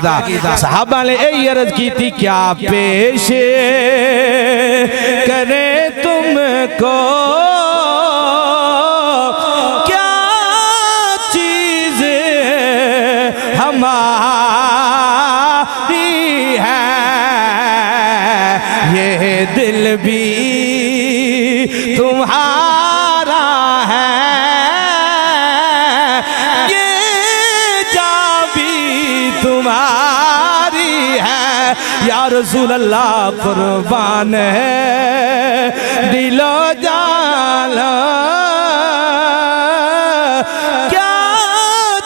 सहाबा ने यही अर्ज की थी, क्या पेश करे तुमको, क्या चीज हमारी है, ये दिल भी तुम्हारा है, ये जान भी तुम्हारी है। या रसूल अल्लाह कुर्बान है दिलो जान, क्या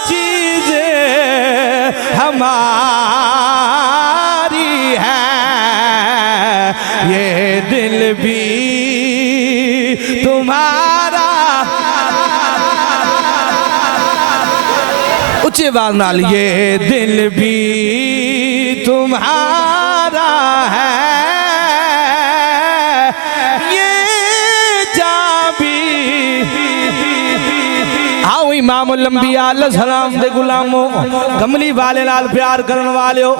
चीज हमारी है, ये दिल भी तुम्हारा। उच्चे आवाज नाल, ये दिल भी तुम्हारा है, ये जान भी। आओ इमामुल अंबिया अलैहिस्सलाम दे गुलामो, कमली वाले नाल प्यार करन वालियो,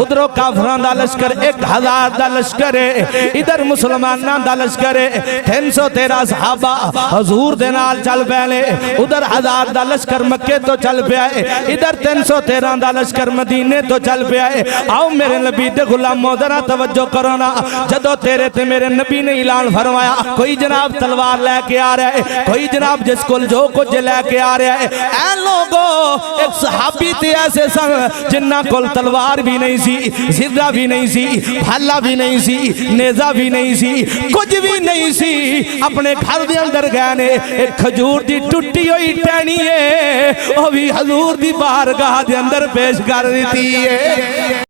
उधरों काफरां दा लश्कर 1000 दा लश्कर है, इधर मुसलमानां दा लश्कर है। 313 सहाबा हजूर दे नाल चल पए, उधर 1000 दा लश्कर मक्के तो चल पिया है, इधर 313 दा लश्कर मदीने तो चल पिया है। आओ मेरे नबी दे गुलामो जरा तवज्जो करो ना, जदों तेरे ते मेरे नबी ने ऐलान फरमाया, कोई जनाब तलवार लेके आ रहा है, कोई जनाब जिस कोल जो कुछ लेके आ रहा है। ऐ लोगो, एक सहाबी ते ऐसे सन जिन्ना कोल तलवार भी नहीं सी, जिंदा भी नहीं सी, भाला भी नहीं सी, नेजा भी नहीं सी, कुछ भी नहीं सी। अपने घर दे अंदर गए ने, एक खजूर दी टुटी हुई टहनी है, वो भी हजूर दी बारगाह दे अंदर पेश कर दी है।